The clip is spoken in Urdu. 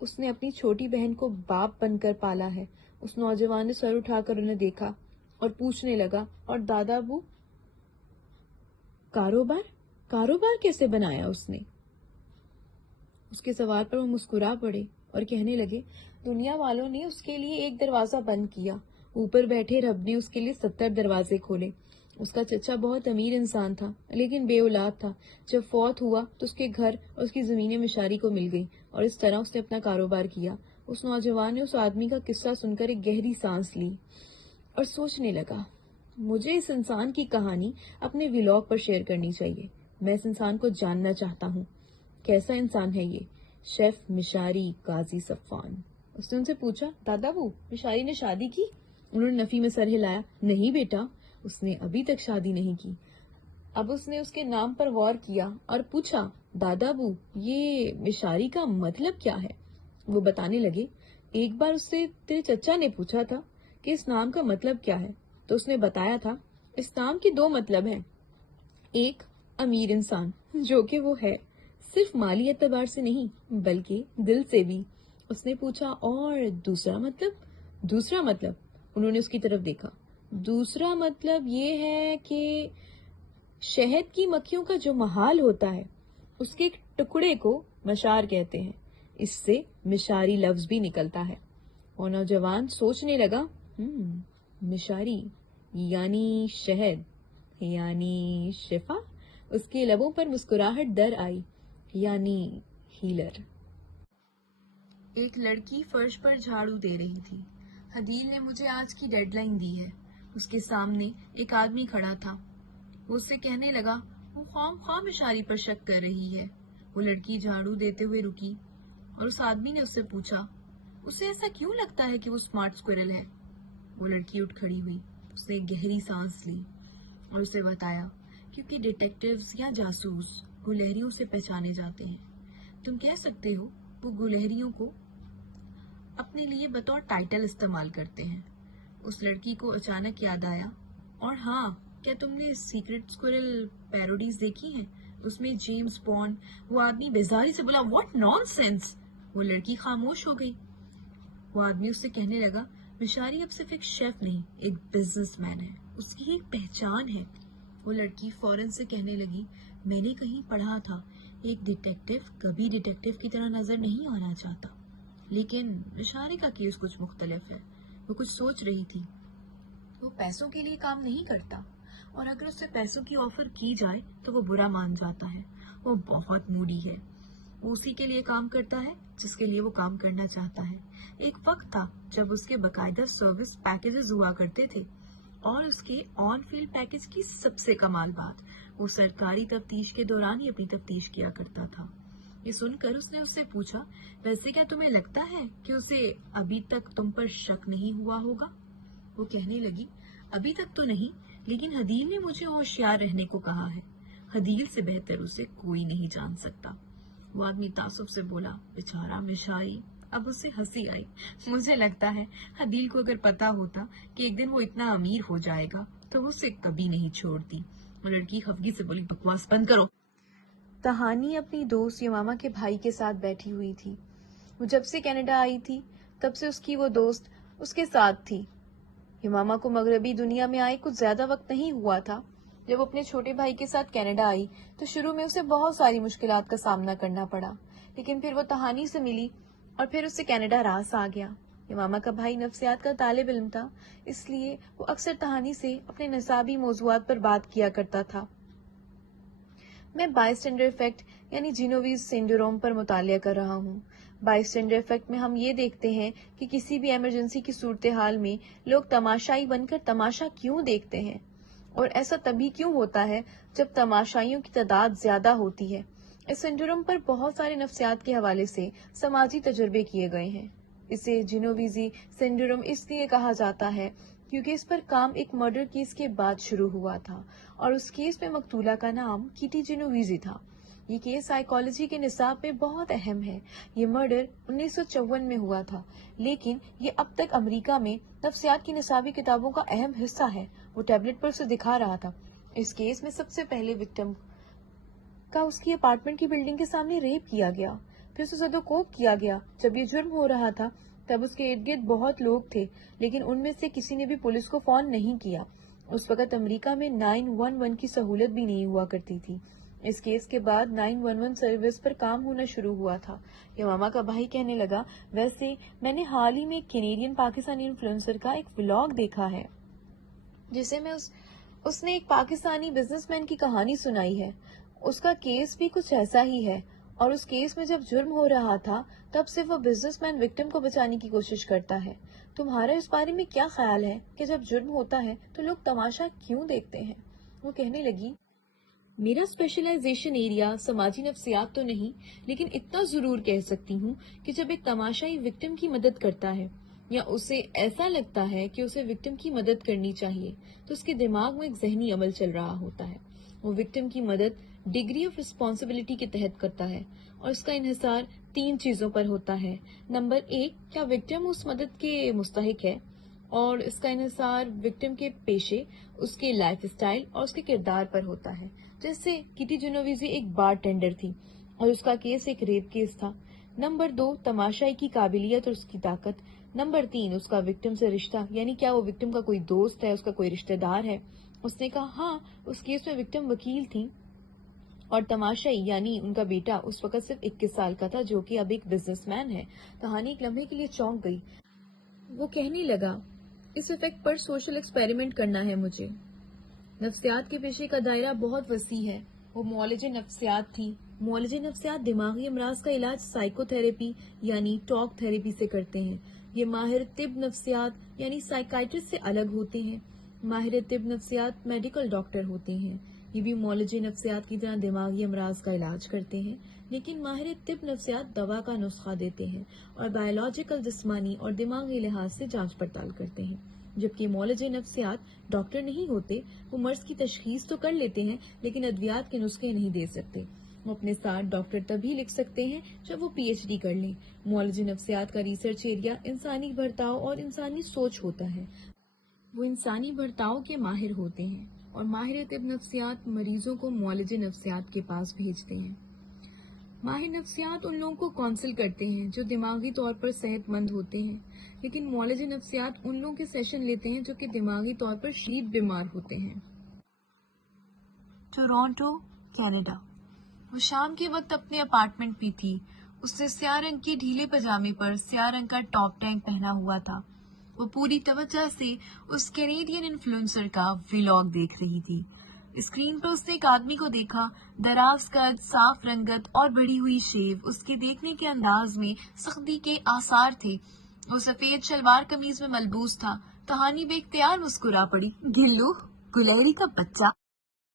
اس نے اپنی چھوٹی بہن کو باپ بن کر پالا ہے۔ اس نوجوان نے سر اٹھا کر انہیں دیکھا اور پوچھنے لگا، اور دادا ابو کاروبار کیسے بنایا اس نے؟ اس کے سوال پر وہ مسکرا پڑے اور کہنے لگے، دنیا والوں نے اس کے لیے ایک دروازہ بند کیا، اوپر بیٹھے رب نے اس کے لیے 70 دروازے کھولے۔ اس کا چچا بہت امیر انسان تھا لیکن بے اولاد تھا۔ جب فوت ہوا تو اس کے گھر اور اس کی زمینیں مشاری کو مل گئی اور اس طرح اس نے اپنا کاروبار کیا۔ اس نوجوان نے اس آدمی کا قصہ سن کر ایک گہری سانس لی اور سوچنے لگا، مجھے اس انسان کی کہانی اپنے ولاگ پر شیئر کرنی چاہیے۔ میں اس انسان کو جاننا چاہتا ہوں، کیسا انسان ہے یہ؟ شیف مشاری قاضی صفان۔ اس نے ان سے پوچھا، دادا وہ مشاری نے شادی کی؟ انہوں نے نفی میں سر ہلایا، نہیں بیٹا، اس نے ابھی تک شادی نہیں کی۔ اب اس نے اس کے نام پر غور کیا اور پوچھا، دادا ابو یہ مشاری کا مطلب کیا ہے؟ وہ بتانے لگے، ایک بار اس سے تیرے چچا نے پوچھا تھا کہ اس نام کا مطلب کیا ہے، تو اس نے بتایا تھا اس نام کے 2 مطلب ہیں، ایک امیر انسان جو کہ وہ ہے، صرف مالی اعتبار سے نہیں بلکہ دل سے بھی۔ اس نے پوچھا، اور دوسرا مطلب انہوں نے اس کی طرف دیکھا، دوسرا مطلب یہ ہے کہ شہد کی مکھیوں کا جو محال ہوتا ہے اس کے ایک ٹکڑے کو مشار کہتے ہیں، اس سے مشاری لفظ بھی نکلتا ہے۔ اور نوجوان سوچنے لگا، مشاری یعنی شہد یعنی شفا۔ اس کے لبوں پر مسکراہٹ در آئی، یعنی ہیلر۔ ایک لڑکی فرش پر جھاڑو دے رہی تھی۔ حدیل نے مجھے آج کی ڈیڈ لائن دی ہے۔ اس کے سامنے ایک آدمی کھڑا تھا۔ وہ اس سے کہنے لگا، وہ خواہ مشاری پر شک کر رہی ہے۔ وہ لڑکی جھاڑو دیتے ہوئے رکی اور اس آدمی نے اس سے پوچھا، اسے ایسا کیوں لگتا ہے کہ وہ اسمارٹ اسکوئرل ہے؟ وہ لڑکی اٹھ کھڑی ہوئی، اس نے ایک گہری سانس لی اور اسے بتایا، کیونکہ ڈیٹیکٹیوز یا جاسوس گلہریوں سے پہچانے جاتے ہیں۔ تم کہہ سکتے ہو وہ گلہریوں کو اپنے لیے بطور ٹائٹل استعمال کرتے ہیں۔ اس لڑکی کو اچانک یاد آیا، اور ہاں، کیا تم نے سیکرٹ اسکوئرل پیروڈیز دیکھی ہیں؟ اس میں جیمز بانڈ، وہ آدمی بیزاری سے بولا، واٹ نان سینس! وہ لڑکی خاموش ہو گئی۔ وہ آدمی اس سے کہنے لگا، مشاری اب صرف ایک شیف نہیں، ایک بزنس مین ہے، اس کی ایک پہچان ہے۔ وہ لڑکی فوراً سے کہنے لگی، میں نے کہیں پڑھا تھا ایک ڈیٹیکٹیو کبھی ڈیٹیکٹیو کی طرح نظر نہیں آنا چاہتا، لیکن مشارے کا کیس کچھ مختلف ہے۔ وہ کچھ سوچ رہی تھی۔ وہ پیسوں کے لیے کام نہیں کرتا، اور اگر اسے پیسوں کی آفر کی جائے تو وہ برا مان جاتا ہے۔ وہ بہت موڈی ہے۔ وہ اسی کے لیے کام کرتا ہے جس کے لیے وہ کام کرنا چاہتا ہے۔ ایک وقت تھا جب اس کے باقاعدہ سروس پیکیجز ہوا کرتے تھے، اور اس کے آن فیلڈ پیکیج کی سب سے کمال بات، وہ سرکاری تفتیش کے دوران ہی اپنی تفتیش کیا کرتا تھا۔ یہ سن کر اس نے اس سے پوچھا، ویسے کیا تمہیں لگتا ہے کہ اسے ابھی تک تم پر شک نہیں ہوا ہوگا؟ وہ کہنے لگی، ابھی تک تو نہیں، لیکن حدیل نے مجھے ہوشیار رہنے کو کہا ہے۔ حدیل سے بہتر اسے کوئی نہیں جان سکتا۔ وہ آدمی تعصب سے بولا، بیچارہ مشاری۔ اب اسے ہنسی آئی۔ مجھے لگتا ہے حدیل کو اگر پتا ہوتا کہ ایک دن وہ اتنا امیر ہو جائے گا تو وہ اسے کبھی نہیں چھوڑتی۔ وہ لڑکی خفگی سے بولی، بکواس بند کرو۔ تہانی اپنی دوست یمامہ کے بھائی کے ساتھ بیٹھی ہوئی تھی۔ وہ جب سے کینیڈا آئی تھی تب سے اس کی وہ دوست اس کے ساتھ تھی۔ یمامہ کو مغربی دنیا میں آئے کچھ زیادہ وقت نہیں ہوا تھا۔ جب اپنے چھوٹے بھائی کے ساتھ کینیڈا آئی تو شروع میں اسے بہت ساری مشکلات کا سامنا کرنا پڑا، لیکن پھر وہ تہانی سے ملی اور پھر اس سے کینیڈا راس آ گیا۔ یمامہ کا بھائی نفسیات کا طالب علم تھا، اس لیے وہ اکثر تہانی سے اپنے نصابی موضوعات پر بات کیا کرتا تھا۔ میں بائی اسٹینڈر افیکٹ یعنی جینوویز سنڈروم پر مطالعہ کر رہا ہوں۔ بائی اسٹینڈر افیکٹ میں ہم یہ دیکھتے ہیں کہ کسی بھی ایمرجنسی کی صورتحال میں لوگ تماشائی بن کر تماشا کیوں دیکھتے ہیں، اور ایسا تبھی کیوں ہوتا ہے جب تماشائیوں کی تعداد زیادہ ہوتی ہے۔ اس سنڈروم پر بہت سارے نفسیات کے حوالے سے سماجی تجربے کیے گئے ہیں۔ اسے جینوویزی سنڈروم اس لیے کہا جاتا ہے کیونکہ اس پر کام ایک مرڈر کیس کے بعد شروع ہوا تھا، اور اس کیس میں مقتولہ کا نام کیٹی جینوویزی تھا۔ یہ کیس سائیکالوجی کے نصاب میں بہت اہم ہے۔ یہ مرڈر 1954 میں ہوا تھا، لیکن یہ اب تک امریکہ میں نفسیات کی نصابی کتابوں کا اہم حصہ ہے۔ وہ ٹیبلٹ پر اسے دکھا رہا تھا۔ اس کیس میں سب سے پہلے وکٹم کا اس کی اپارٹمنٹ کی بلڈنگ کے سامنے ریپ کیا گیا۔ پھر اسے زدوکوب کیا گیا۔ جب یہ جرم ہو رہا تھا تب اس کے ارد گرد بہت لوگ تھے، لیکن ان میں سے کسی نے بھی پولیس کو فون نہیں کیا۔ اس وقت امریکہ میں 911 کی سہولت بھی نہیں ہوا کرتی تھی۔ اس کیس کے بعد 911 سروس پر کام ہونا شروع ہوا تھا۔ یماما کا بھائی کہنے لگا، ویسے میں نے حال ہی میں ایک کینیڈین پاکستانی انفلوئنسر کا ایک ولاگ دیکھا ہے جسے میں اس نے ایک پاکستانی بزنس مین کی کہانی سنائی ہے۔ اس کا کیس بھی کچھ ایسا ہی ہے، اور اس کیس میں جب جرم ہو رہا تھا تب سے وہ بزنس مین وکٹم کو بچانے کی کوشش کرتا ہے۔ تمہارا اس بارے میں کیا خیال ہے کہ جب جرم ہوتا ہے تو لوگ تماشا کیوں دیکھتے ہیں؟ وہ کہنے لگی، میرا اسپیشلائزیشن ایریا سماجی نفسیات تو نہیں، لیکن اتنا ضرور کہہ سکتی ہوں کہ جب ایک تماشائی وکٹم کی مدد کرتا ہے یا اسے ایسا لگتا ہے کہ اسے وکٹم کی مدد کرنی چاہیے تو اس کے دماغ میں ایک ذہنی عمل چل رہا ہوتا ہے۔ وہ وکٹم کی مدد ڈگری آف رسپانسبلٹی کے تحت کرتا ہے، اور اس کا انحصار 3 چیزوں پر ہوتا ہے۔ نمبر 1، کیا وکٹم اس مدد کے مستحق ہے، اور اس کا انحصار وکٹم کے پیشے، اس کے لائف سٹائل اور اس کے کردار پر ہوتا ہے۔ جیسے کیٹی جنوویزی ایک بار ٹینڈر تھی اور اس کا کیس ایک ریپ کیس تھا۔ نمبر 2، تماشائی کی قابلیت اور اس کی طاقت۔ نمبر 3، اس کا وکٹم سے رشتہ، یعنی کیا وہ وکٹم کا کوئی دوست ہے، اس کا کوئی رشتہ دار ہے۔ اس نے کہا ہاں، اس کیس میں وکٹم وکیل تھی اور تماشائی یعنی ان کا بیٹا اس وقت صرف 21 سال کا تھا، جو کہ اب ایک بزنس مین ہے۔ کہانی ایک لمحے کے لیے چونک گئی۔ وہ کہنے لگا، اس ایفیکٹ پر سوشل ایکسپیریمنٹ کرنا ہے مجھے۔ نفسیات کے پیشے کا دائرہ بہت وسیع ہے۔ وہ معالج نفسیات تھی۔ معالج نفسیات دماغی امراض کا علاج سائیکو تھراپی یعنی ٹاک تھراپی سے کرتے ہیں۔ یہ ماہر طب نفسیات یعنی سائیکائٹرسٹ سے الگ ہوتے ہیں۔ ماہر طب نفسیات میڈیکل ڈاکٹر ہوتے ہیں۔ یہ بھی معالج نفسیات کی طرح دماغی امراض کا علاج کرتے ہیں، لیکن ماہر طب نفسیات دوا کا نسخہ دیتے ہیں اور بایولوجیکل، جسمانی اور دماغی لحاظ سے جانچ پڑتال کرتے ہیں، جبکہ معالج نفسیات ڈاکٹر نہیں ہوتے۔ وہ مرض کی تشخیص تو کر لیتے ہیں، لیکن ادویات کے نسخے نہیں دے سکتے۔ وہ اپنے ساتھ ڈاکٹر تبھی لکھ سکتے ہیں جب وہ پی ایچ ڈی کر لیں۔ معالج نفسیات کا ریسرچ ایریا انسانی برتاؤ اور انسانی سوچ ہوتا ہے۔ وہ انسانی برتاؤ کے ماہر ہوتے ہیں، اور ماہر طب نفسیات مریضوں کو معالج نفسیات کے پاس بھیجتے ہیں۔ ماہر نفسیات ان لوگوں کو کونسل کرتے ہیں جو دماغی طور پر صحت مند ہوتے ہیں، لیکن معالج نفسیات ان لوگوں کے سیشن لیتے ہیں جو کہ دماغی طور پر شدید بیمار ہوتے ہیں۔ Toronto, Canada. وہ شام کے وقت اپنے اپارٹمنٹ میں تھی۔ اس نے سیاہ رنگ کے ڈھیلے پاجامے پر سیاہ رنگ کا ٹاپ ٹینک پہنا ہوا تھا۔ وہ پوری توجہ سے اس کینیڈین انفلوئنسر کا ولاگ دیکھ رہی تھی۔ اسکرین پر اس نے ایک آدمی کو دیکھا، دراز قد، صاف رنگت اور بڑھی ہوئی شیو۔ اس کے دیکھنے کے انداز میں سختی کے آثار تھے۔ وہ سفید شلوار قمیض میں ملبوس تھا۔ کہانی بے اختیار مسکرا پڑی، گلو، گلہری کا بچہ۔